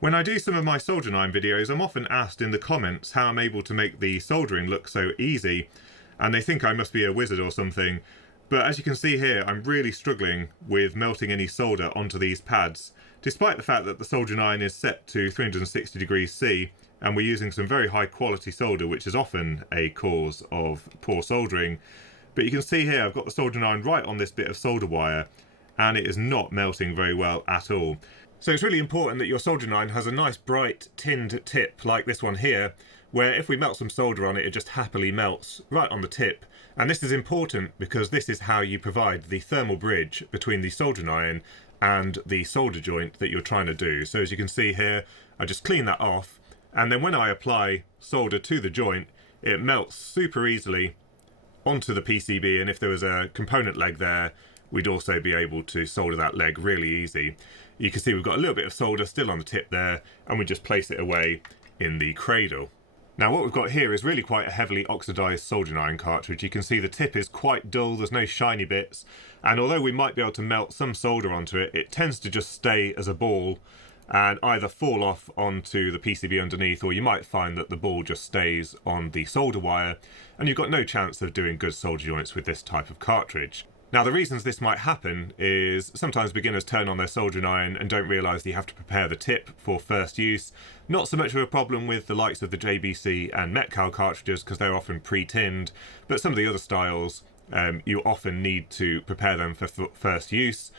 When I do some of my soldering iron videos, I'm often asked in the comments how I'm able to make the soldering look so easy, and they think I must be a wizard or something. But as you can see here, I'm really struggling with melting any solder onto these pads, despite the fact that the soldering iron is set to 360 degrees C, and we're using some very high quality solder, which is often a cause of poor soldering. But you can see here I've got the soldering iron right on this bit of solder wire, and it is not melting very well at all. So it's really important that your soldering iron has a nice bright tinned tip like this one here, where if we melt some solder on it, it just happily melts right on the tip. And this is important because this is how you provide the thermal bridge between the soldering iron and the solder joint that you're trying to do. So as you can see here, I just clean that off, and then when I apply solder to the joint, it melts super easily onto the PCB, and if there was a component leg there, we'd also be able to solder that leg really easy. You can see we've got a little bit of solder still on the tip there, and we just place it away in the cradle. Now what we've got here is really quite a heavily oxidized soldering iron cartridge. You can see the tip is quite dull, there's no shiny bits, and although we might be able to melt some solder onto it, it tends to just stay as a ball and either fall off onto the PCB underneath, or you might find that the ball just stays on the solder wire, and you've got no chance of doing good solder joints with this type of cartridge. Now the reasons this might happen is sometimes beginners turn on their soldering iron and don't realise that you have to prepare the tip for first use. Not so much of a problem with the likes of the JBC and Metcal cartridges because they're often pre-tinned, but some of the other styles you often need to prepare them for first use.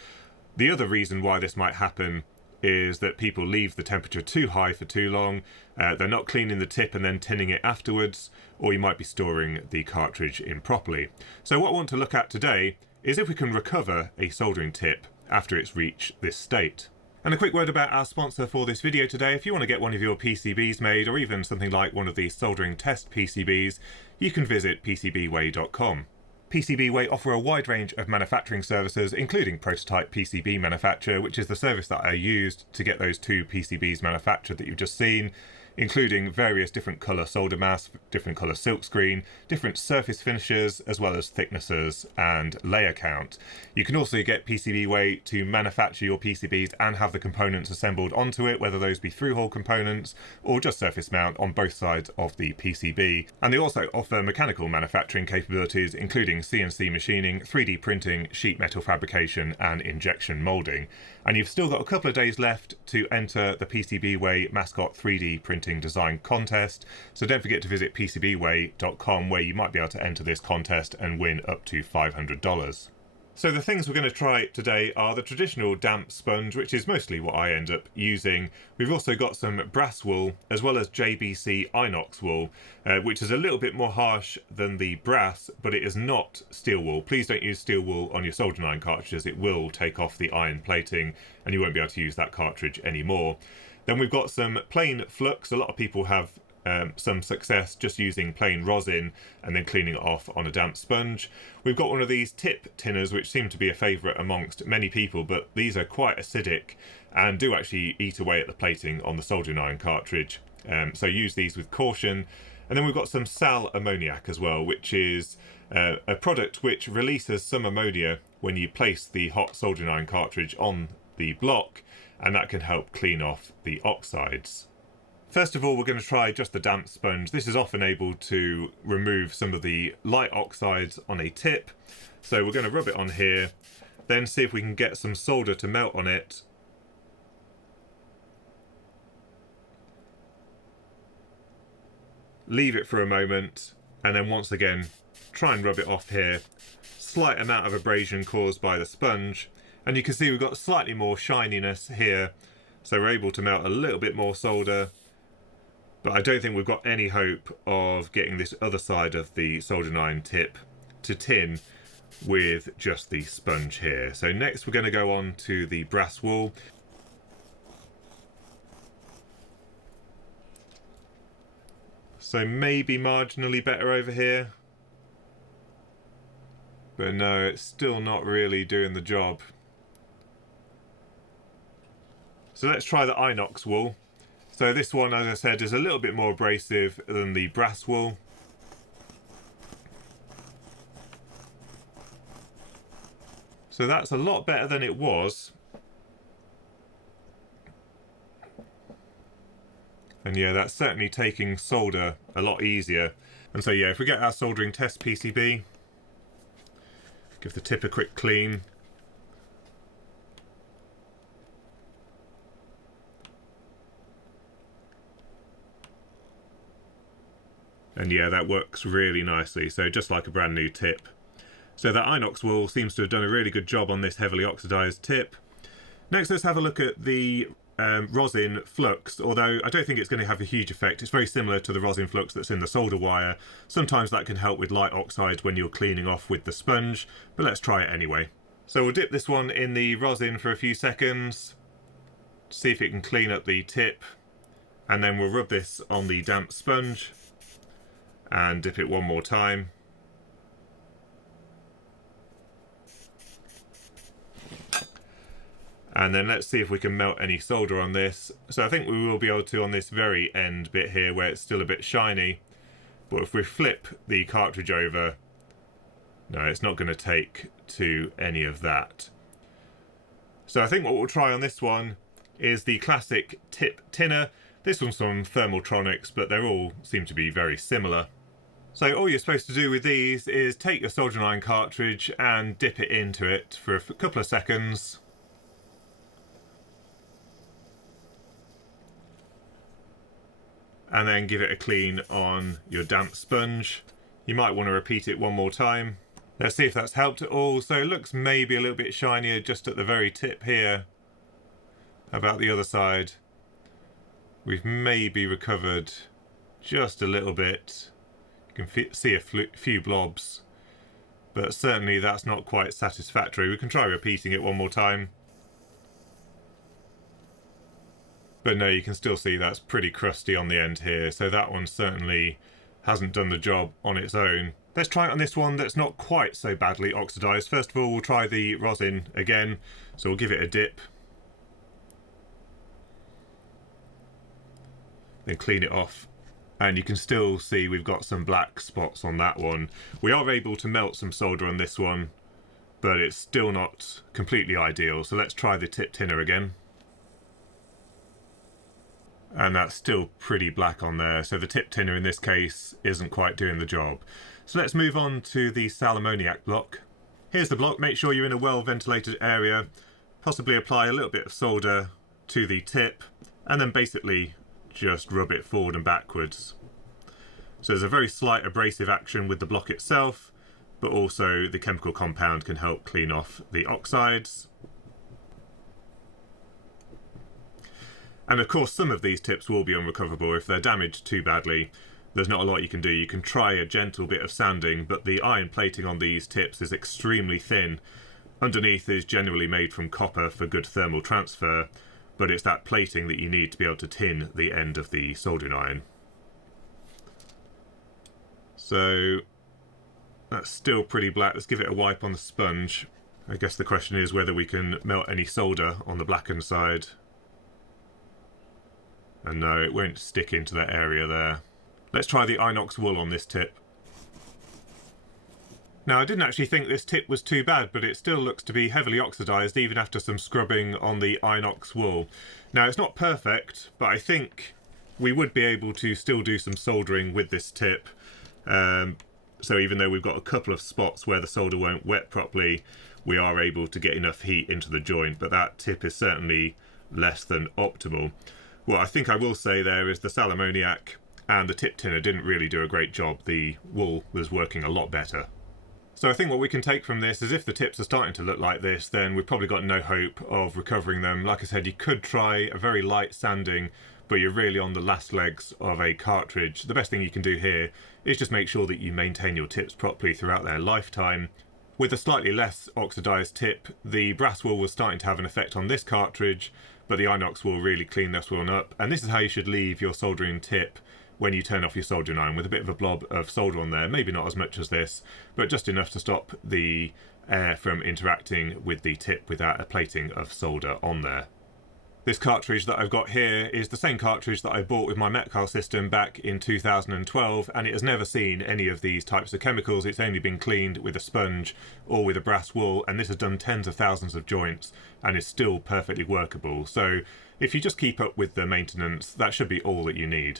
The other reason why this might happen is that people leave the temperature too high for too long, they're not cleaning the tip and then tinning it afterwards, or you might be storing the cartridge improperly. So what I want to look at today is if we can recover a soldering tip after it's reached this state. And a quick word about our sponsor for this video today. If you want to get one of your PCBs made, or even something like one of these soldering test PCBs, you can visit PCBWay.com. PCBWay offer a wide range of manufacturing services, including prototype PCB manufacture, which is the service that I used to get those two PCBs manufactured that you've just seen, including various different colour solder masks, different colour silkscreen, different surface finishes, as well as thicknesses and layer count. You can also get PCBWay to manufacture your PCBs and have the components assembled onto it, whether those be through-hole components or just surface mount on both sides of the PCB. And they also offer mechanical manufacturing capabilities, including CNC machining, 3D printing, sheet metal fabrication and injection moulding. And you've still got a couple of days left to enter the PCBWay Mascot 3D printing design contest, so don't forget to visit PCBWay.com where you might be able to enter this contest and win up to $500. So the things we're going to try today are the traditional damp sponge, which is mostly what I end up using. We've also got some brass wool, as well as JBC Inox wool, which is a little bit more harsh than the brass, but it is not steel wool. Please don't use steel wool on your soldering iron cartridges. It will take off the iron plating and you won't be able to use that cartridge anymore. Then we've got some plain Flux. A lot of people have some success just using plain rosin and then cleaning it off on a damp sponge. We've got one of these tip tinners, which seem to be a favourite amongst many people, but these are quite acidic and do actually eat away at the plating on the soldering iron cartridge. So use these with caution. And then we've got some sal ammoniac as well, which is a product which releases some ammonia when you place the hot soldering iron cartridge on the block, and that can help clean off the oxides. First of all, we're going to try just the damp sponge. This is often able to remove some of the light oxides on a tip. So we're going to rub it on here, then see if we can get some solder to melt on it. Leave it for a moment, and then once again, try and rub it off here. Slight amount of abrasion caused by the sponge. And you can see we've got slightly more shininess here. So we're able to melt a little bit more solder. But I don't think we've got any hope of getting this other side of the soldering iron tip to tin with just the sponge here. So next we're going to go on to the brass wool. So maybe marginally better over here. But no, it's still not really doing the job. So let's try the Inox wool. So this one, as I said, is a little bit more abrasive than the brass wool. So that's a lot better than it was. And yeah, that's certainly taking solder a lot easier. And so yeah, if we get our soldering test PCB, give the tip a quick clean. And yeah, that works really nicely, so just like a brand new tip. So that inox wool seems to have done a really good job on this heavily oxidized tip. Next, let's have a look at the Rosin Flux, although I don't think it's going to have a huge effect. It's very similar to the Rosin Flux that's in the solder wire. Sometimes that can help with light oxides when you're cleaning off with the sponge, but let's try it anyway. So we'll dip this one in the rosin for a few seconds, see if it can clean up the tip, and then we'll rub this on the damp sponge and dip it one more time. And then let's see if we can melt any solder on this. So I think we will be able to on this very end bit here where it's still a bit shiny. But if we flip the cartridge over, no, it's not going to take to any of that. So I think what we'll try on this one is the classic tip tinner. This one's from Thermaltronics, but they all seem to be very similar. So all you're supposed to do with these is take your soldering iron cartridge and dip it into it for a couple of seconds. And then give it a clean on your damp sponge. You might want to repeat it one more time. Let's see if that's helped at all. So it looks maybe a little bit shinier just at the very tip here. How about the other side? We've maybe recovered just a little bit. You can see a few blobs, but certainly that's not quite satisfactory. We can try repeating it one more time. But no, you can still see that's pretty crusty on the end here, so that one certainly hasn't done the job on its own. Let's try it on this one that's not quite so badly oxidized. First of all, we'll try the rosin again, so we'll give it a dip. Then clean it off. And you can still see we've got some black spots on that one. We are able to melt some solder on this one, but it's still not completely ideal. So let's try the tip tinner again. And that's still pretty black on there, so the tip tinner in this case isn't quite doing the job. So let's move on to the ammoniac block. Here's the block. Make sure you're in a well ventilated area, possibly apply a little bit of solder to the tip, and then basically just rub it forward and backwards. So there's a very slight abrasive action with the block itself, but also the chemical compound can help clean off the oxides. And of course some of these tips will be unrecoverable if they're damaged too badly. There's not a lot you can do. You can try a gentle bit of sanding, but the iron plating on these tips is extremely thin. Underneath is generally made from copper for good thermal transfer, but it's that plating that you need to be able to tin the end of the soldering iron. So that's still pretty black. Let's give it a wipe on the sponge. I guess the question is whether we can melt any solder on the blackened side. And no, it won't stick into that area there. Let's try the inox wool on this tip. Now, I didn't actually think this tip was too bad, but it still looks to be heavily oxidized even after some scrubbing on the inox wool. Now, it's not perfect, but I think we would be able to still do some soldering with this tip. So even though we've got a couple of spots where the solder won't wet properly, we are able to get enough heat into the joint, but that tip is certainly less than optimal. What I think I will say there is the ammoniac and the tip tinner didn't really do a great job. The wool was working a lot better. So I think what we can take from this is if the tips are starting to look like this, then we've probably got no hope of recovering them. Like I said, you could try a very light sanding, but you're really on the last legs of a cartridge. The best thing you can do here is just make sure that you maintain your tips properly throughout their lifetime. With a slightly less oxidized tip, the brass wool was starting to have an effect on this cartridge, but the inox will really clean this one up. And this is how you should leave your soldering tip when you turn off your soldering iron, with a bit of a blob of solder on there. Maybe not as much as this, but just enough to stop the air from interacting with the tip without a plating of solder on there. This cartridge that I've got here is the same cartridge that I bought with my Metcal system back in 2012, and it has never seen any of these types of chemicals. It's only been cleaned with a sponge or with a brass wool, and this has done tens of thousands of joints and is still perfectly workable. So if you just keep up with the maintenance, that should be all that you need.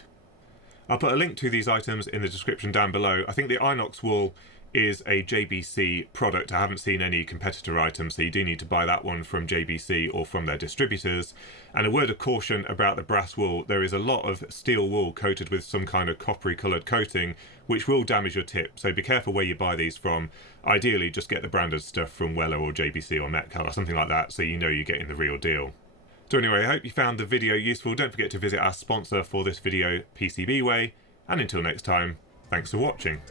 I'll put a link to these items in the description down below. I think the Inox wool is a JBC product. I haven't seen any competitor items, so you do need to buy that one from JBC or from their distributors. And a word of caution about the brass wool: there is a lot of steel wool coated with some kind of coppery coloured coating which will damage your tip, so be careful where you buy these from. Ideally just get the branded stuff from Weller or JBC or Metcal or something like that, so you know you're getting the real deal. So anyway, I hope you found the video useful. Don't forget to visit our sponsor for this video, PCBWay, and until next time, thanks for watching.